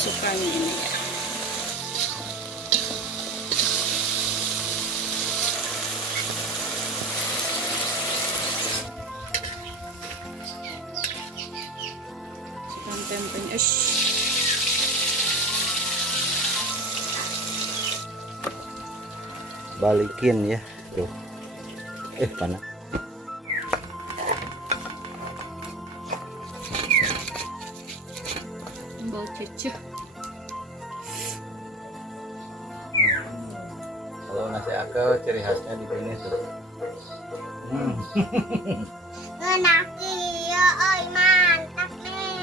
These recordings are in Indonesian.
sukanya ini ya. Masukkan tempenya. Balikin ya tuh, panas. Bau cecek. Kalau nasi akel ciri khasnya di sini tuh. Nasi ya, oi mantap nih.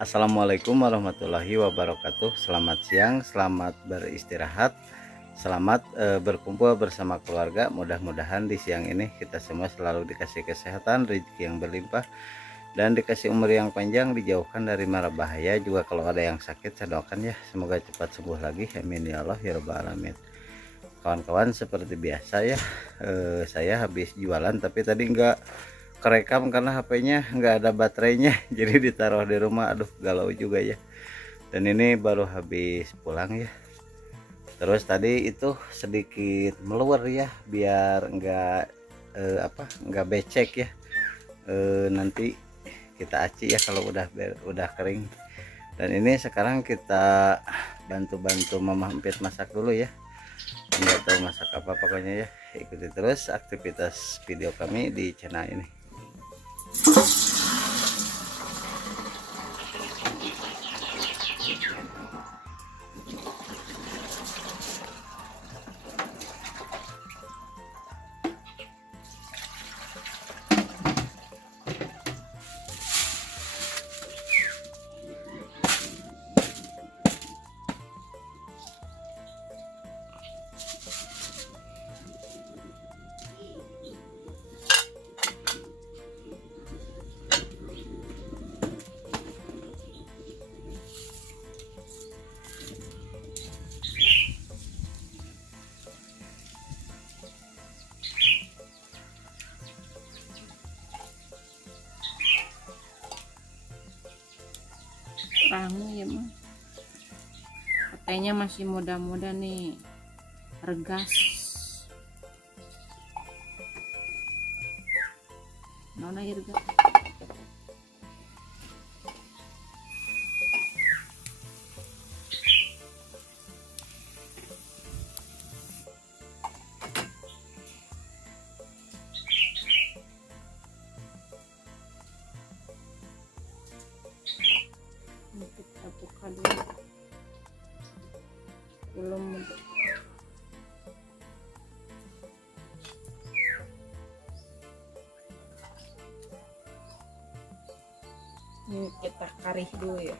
Assalamualaikum warahmatullahi wabarakatuh. Selamat siang, selamat beristirahat, selamat berkumpul bersama keluarga. Mudah-mudahan di siang ini kita semua selalu dikasih kesehatan, rezeki yang berlimpah, dan dikasih umur yang panjang, dijauhkan dari mara bahaya. Juga kalau ada yang sakit, saya doakan ya semoga cepat sembuh lagi, amin ya Allah ya rabbal alamin. Kawan-kawan, seperti biasa ya, saya habis jualan tapi tadi enggak kerekam karena HP-nya nggak ada baterainya, jadi ditaruh di rumah. Aduh, galau juga ya. Dan ini baru habis pulang ya. Terus tadi itu sedikit meluer ya, biar nggak becek ya. Nanti kita aci ya kalau udah kering. Dan ini sekarang kita bantu-bantu Mama Empit masak dulu ya. Nggak tahu masak apa pokoknya ya. Ikuti terus aktivitas video kami di channel ini. Rangu ya mah. Katanya masih muda-muda nih, regas. Mana ya regas? Kita buka dulu. Belum. Ini kita karih dulu ya.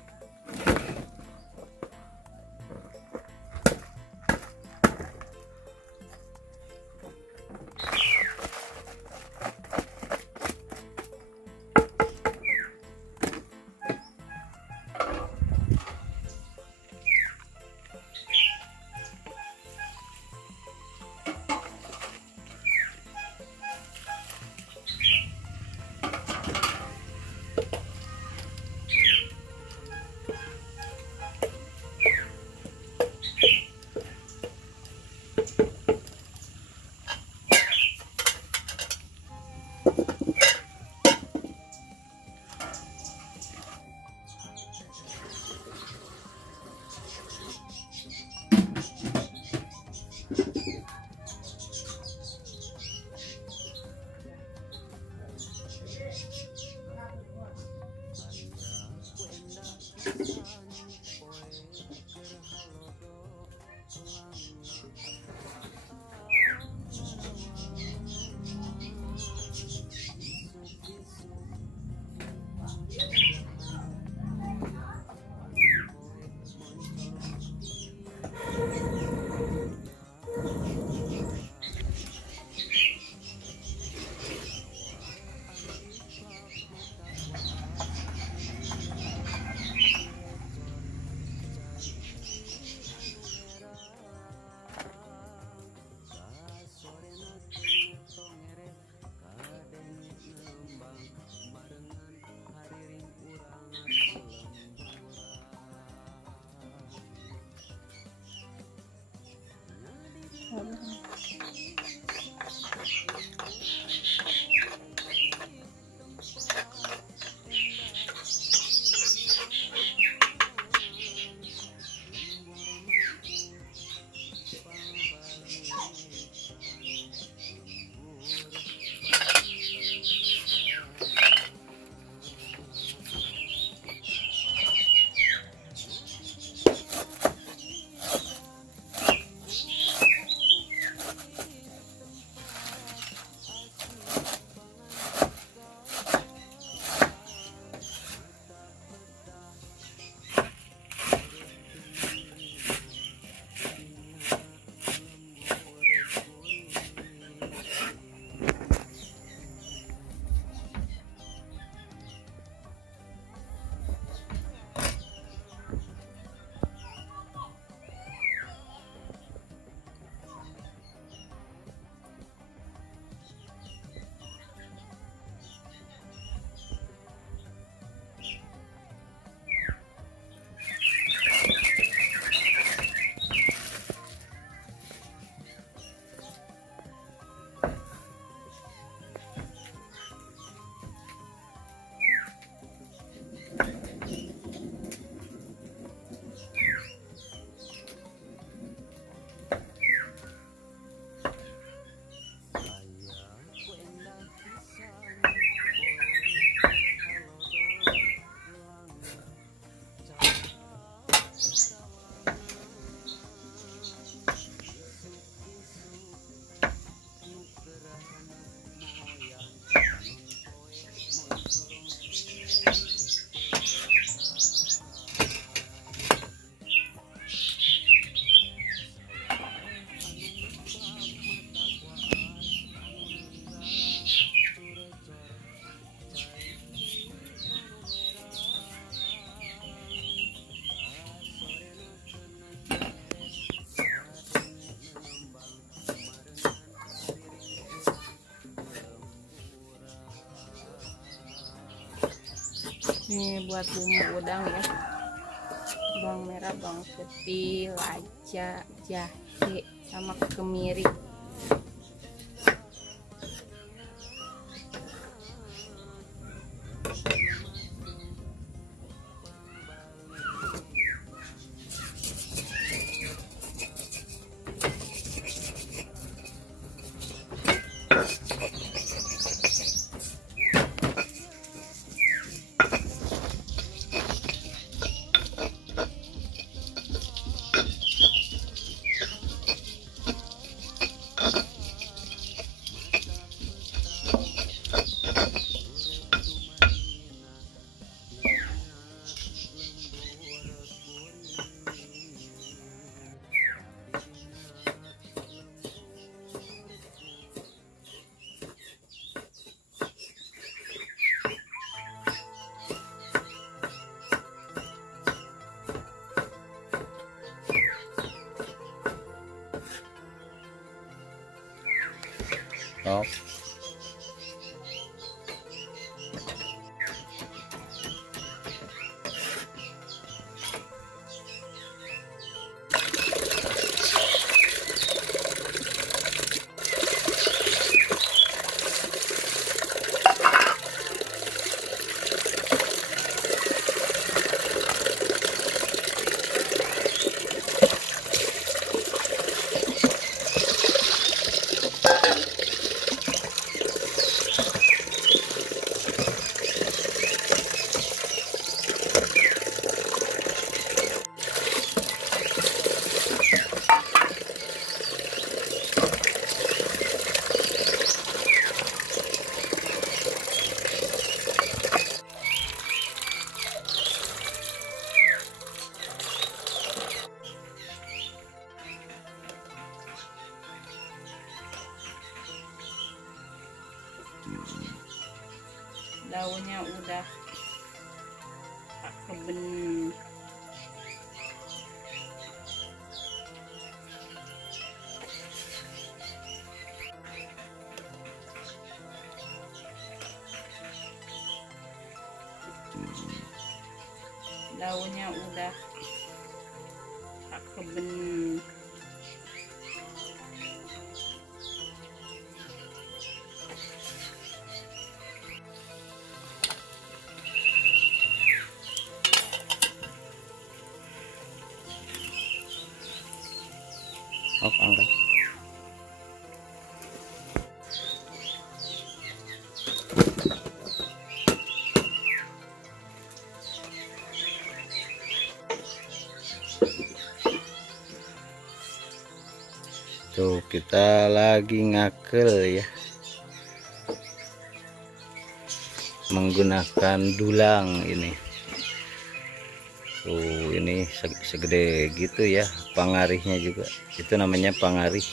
Ini buat bumbu udang ya, bawang merah, bawang putih, lada, jahe, sama kemiri. Oh. Daunnya udah keben. Daunnya udah keben. sok angkat. Tuh kita lagi ngakel ya, menggunakan dulang ini. Tuh ini segede gitu ya, pangarihnya juga itu namanya pangarih.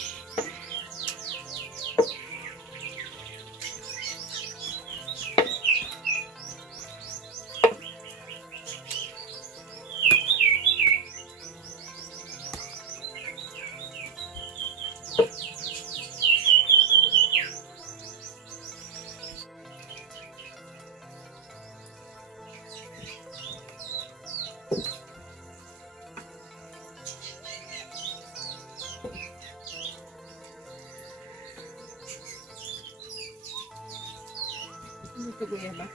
Tunggu ya Bang.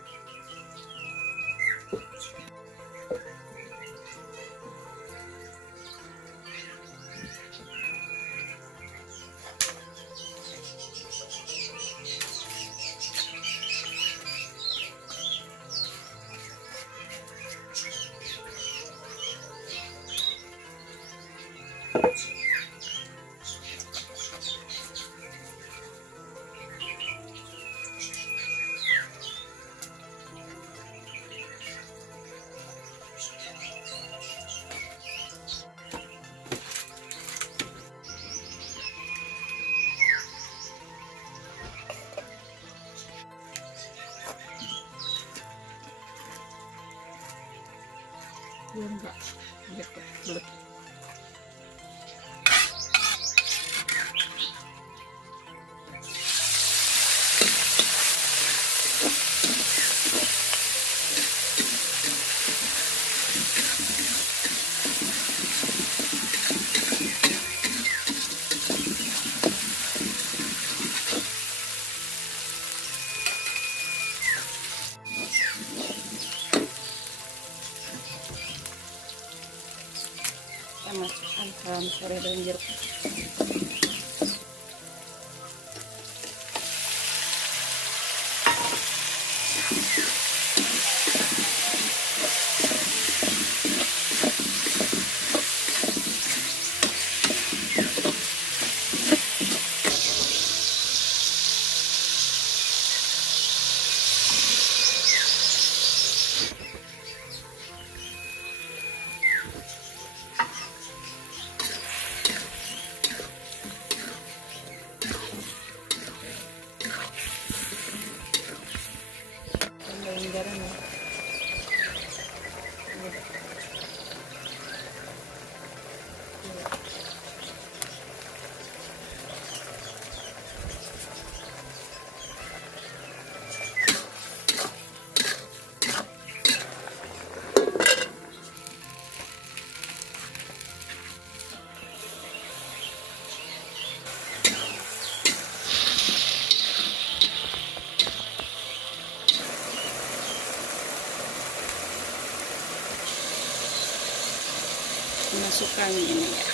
Belum enggak. Belum. Kita masukkan bawang serai dan jeruk. Tambahin garam ya. Masukkan ini ya.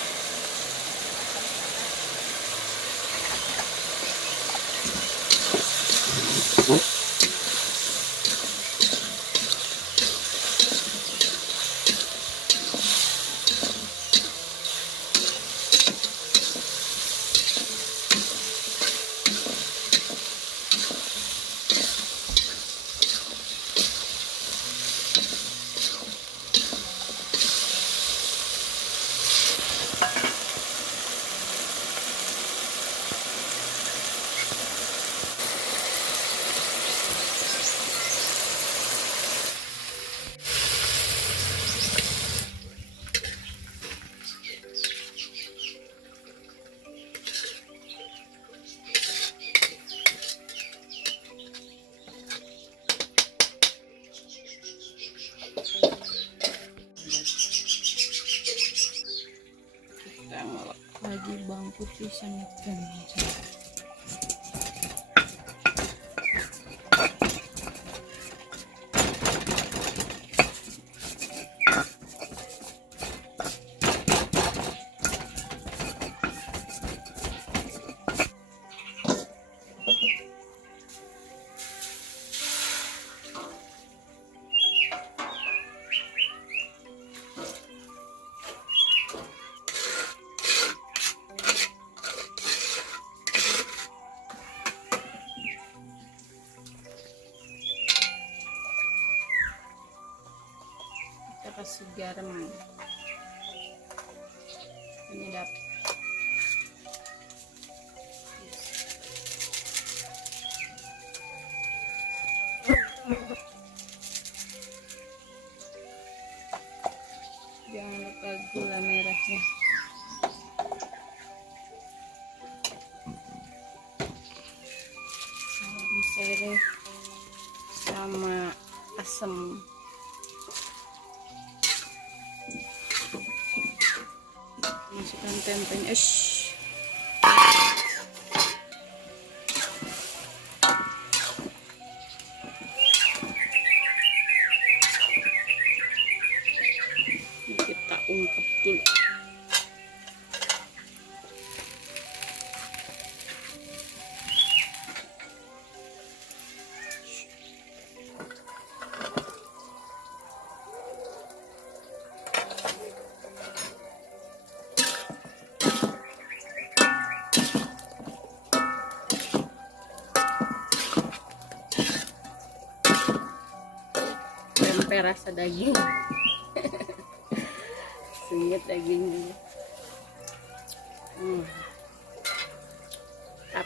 Lagi bawang putih sama kencur. kasih garam penyedap. Jangan lupa gula merahnya. Disereh sama asam. Masukkan tempenya. Kita ungkep dulu. Tempe rasa daging. Sengit dagingnya. Tap.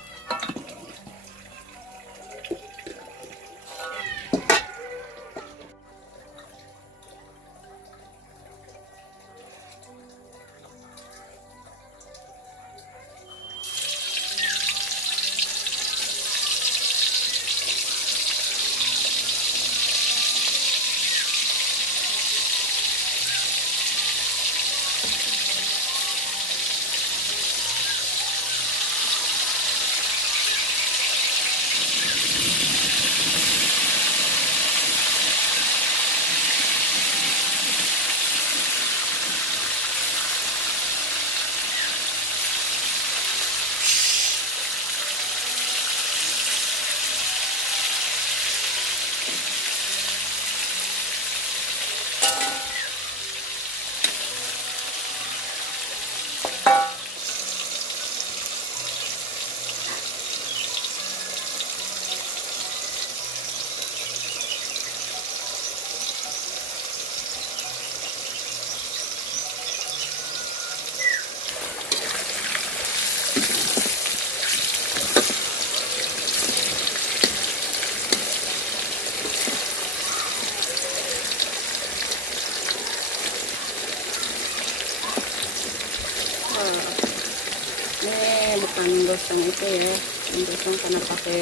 Ini bukan gosong itu ya, gosong karena pakai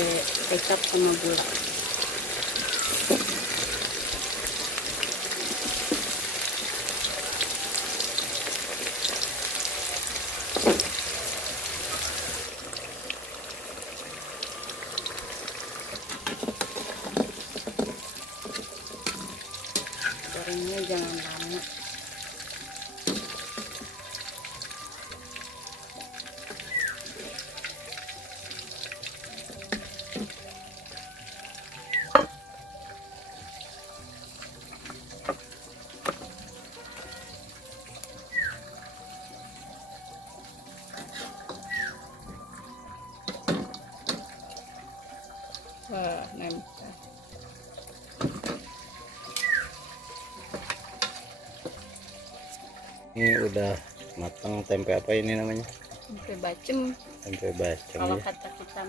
kecap sama gula. Gorengnya jangan lama. Wah, nempel. Ini udah matang tempe apa ini namanya? Tempe bacem Tempe bacem kalau ya. kata kita.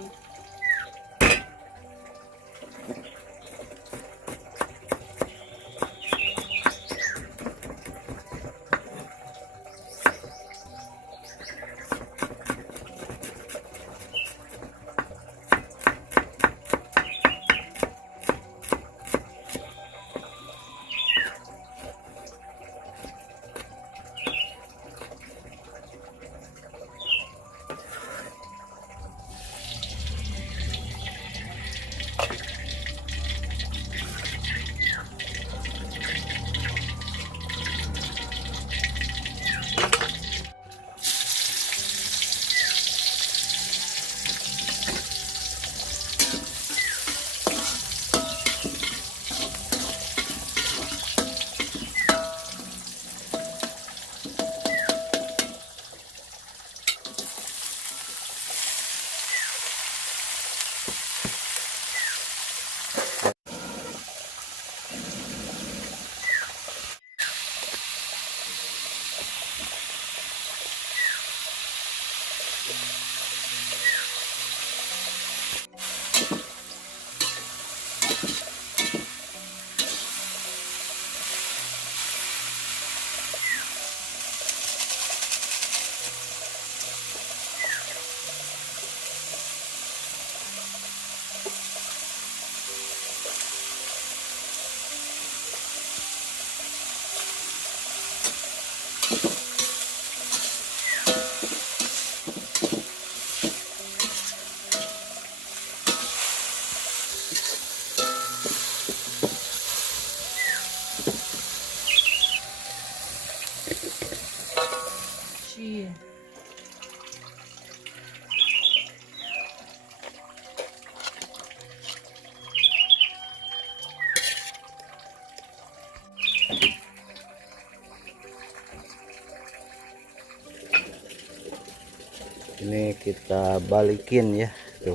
Ini kita balikin ya tuh,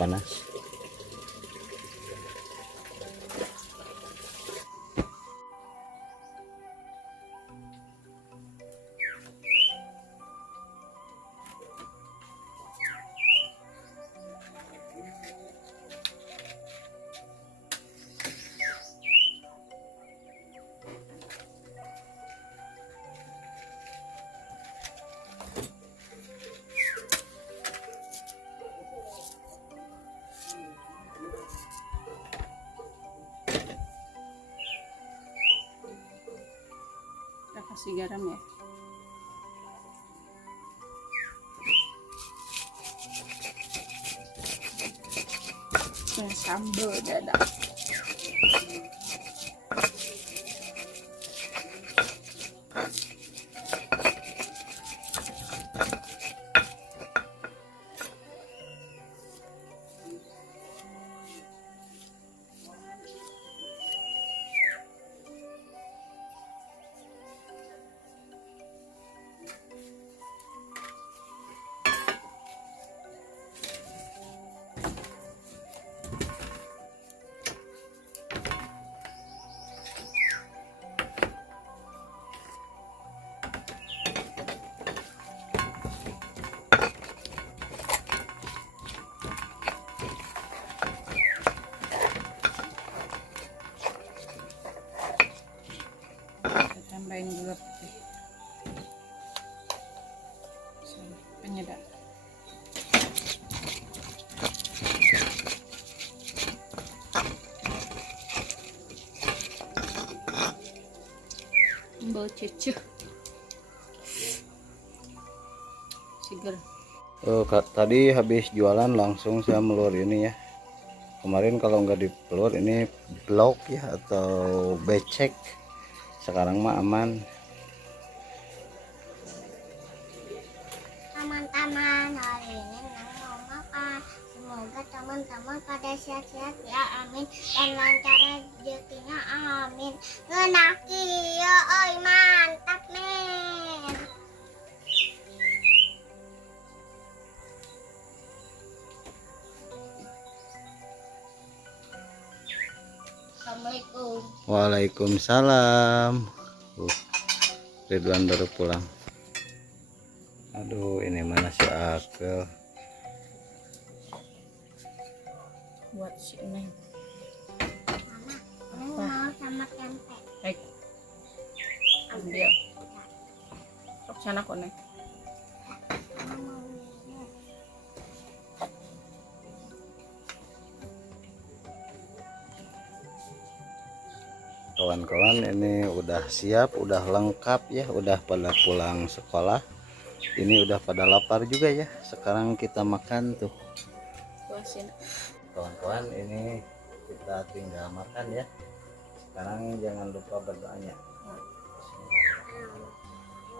panas. Kita kasih garam ya. Sambal dadak. Tambahin gula putih, penyedap. Bau ceceh, seger. Tadi habis jualan langsung saya melur ini ya. Kemarin kalau nggak dipelur ini blok ya atau becek. Sekarang mah aman. Teman-teman, hari ini Neng mau makan. Semoga teman-teman pada sehat-sehat ya, amin. Dan lancar rezekinya, amin. Ngenaki ya, oi mantap men. Assalamualaikum. Waalaikumsalam. Ridwan baru pulang. Aduh, ini mana si Akel? Buat si Neng. Mama, Neng mau sama tempe. Baik. Ambil. Sok sana kok Neng. Mama mau minum. Kawan-kawan, ini udah siap, udah lengkap ya, udah pada pulang sekolah. Ini udah pada lapar juga ya. Sekarang kita makan tuh. Puasin. Kawan-kawan, ini kita tinggal makan ya. Sekarang jangan lupa berdoanya.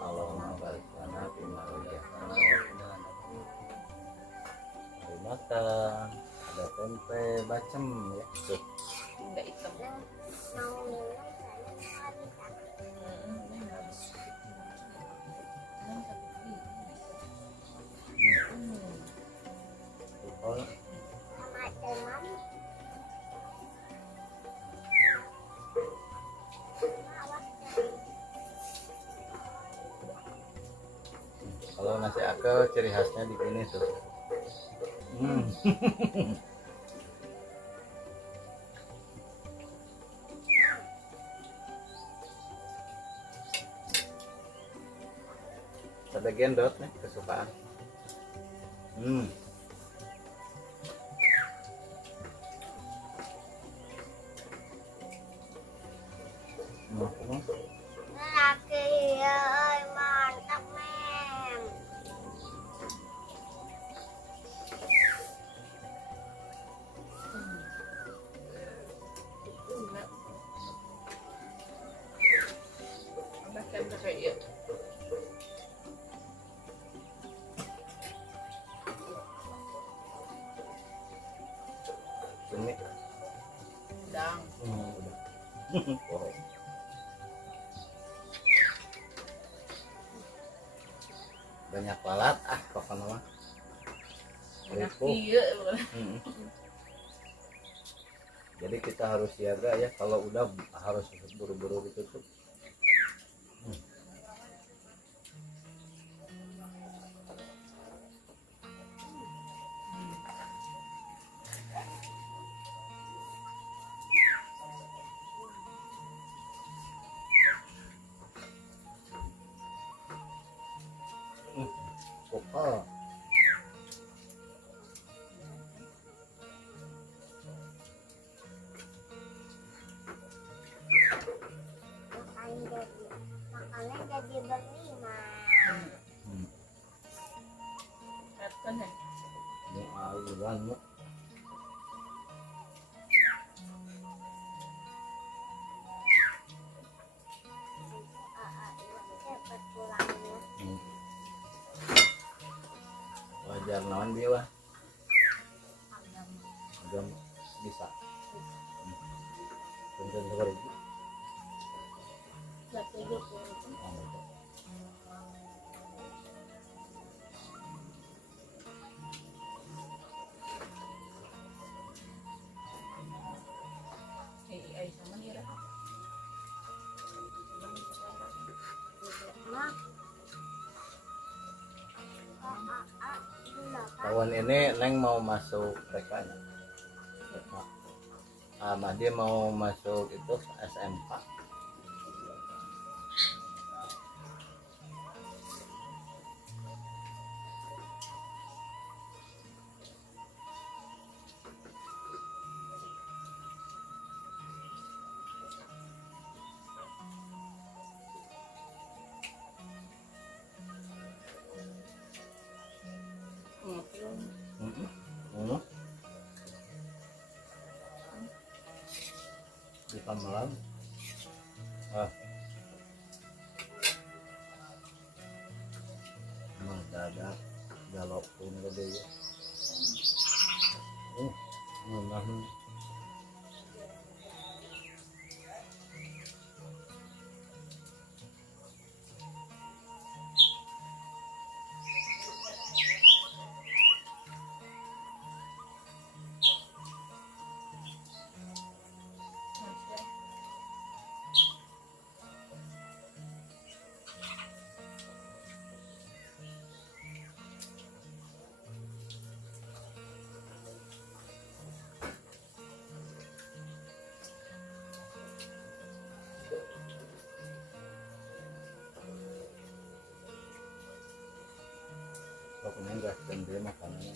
Allahumma barik lana fima razaqtana wa qina adzabannar. Mari makan. Ada tempe bacem ya tuh. Enggak hitam. Mau minum saya Oh, sama teman. kalau nasi Akel ciri khasnya di sini tuh. Ada gendot nih kesukaan. Laki ya, oi mantap men. Udah kan kayak Ini udang. udah. Pohon. Banyak lalat pokoknya mah. Ripuh. Iya. Mm-mm. Jadi kita harus siaga ya, kalau udah harus buru-buru ditutup. Kokal. Makannya jadi berlima. Kan ya. Ini aliran mah. Cepat pulangnya. Wajar naon dia wah. Agam bisa. Punten sekali. Ay sama nira. Mak. Tahun ini Neng mau masuk TK nya. Dia mau masuk itu SMK. Di Pamelan. Emang ada galok pun gede ya. Nah, pokoknya enggak sendiri makanannya.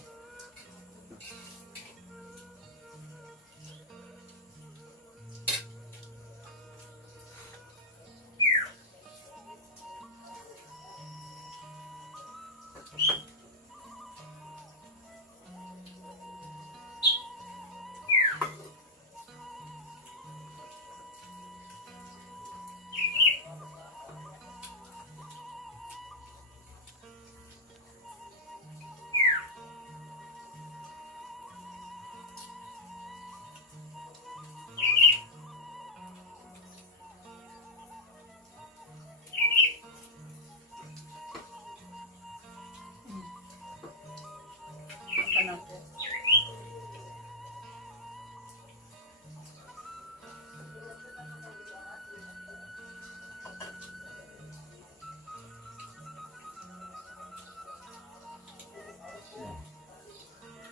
Kenapa?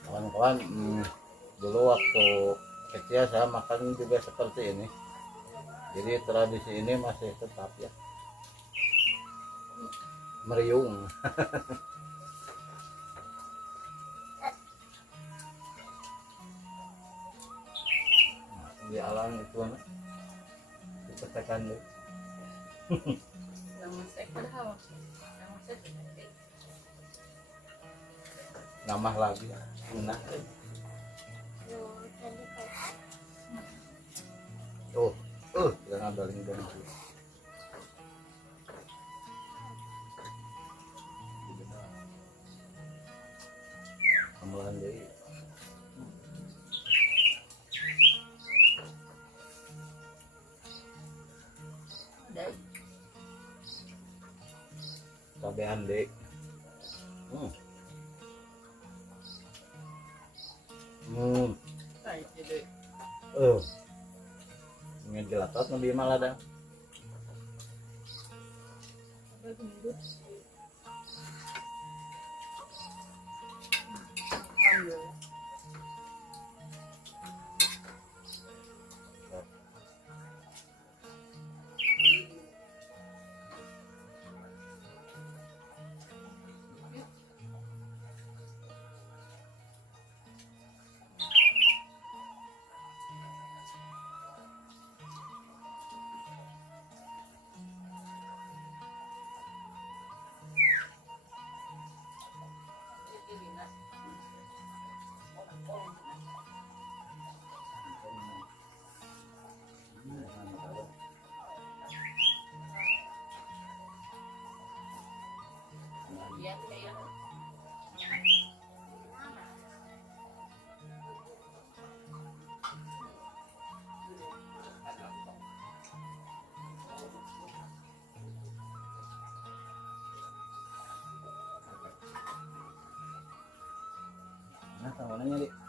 Kawan-kawan, dulu waktu kecil saya makan juga seperti ini. Jadi tradisi ini masih tetap ya. Meriung. Di alam itu ditekan dulu. Yang masih berhawa. Yang masih Nambah lagi. Nah, jangan baling dong. Kemulan deh. kabehan dek. Ingin gelatot nabi malah dah. Nah, tawanannya dik.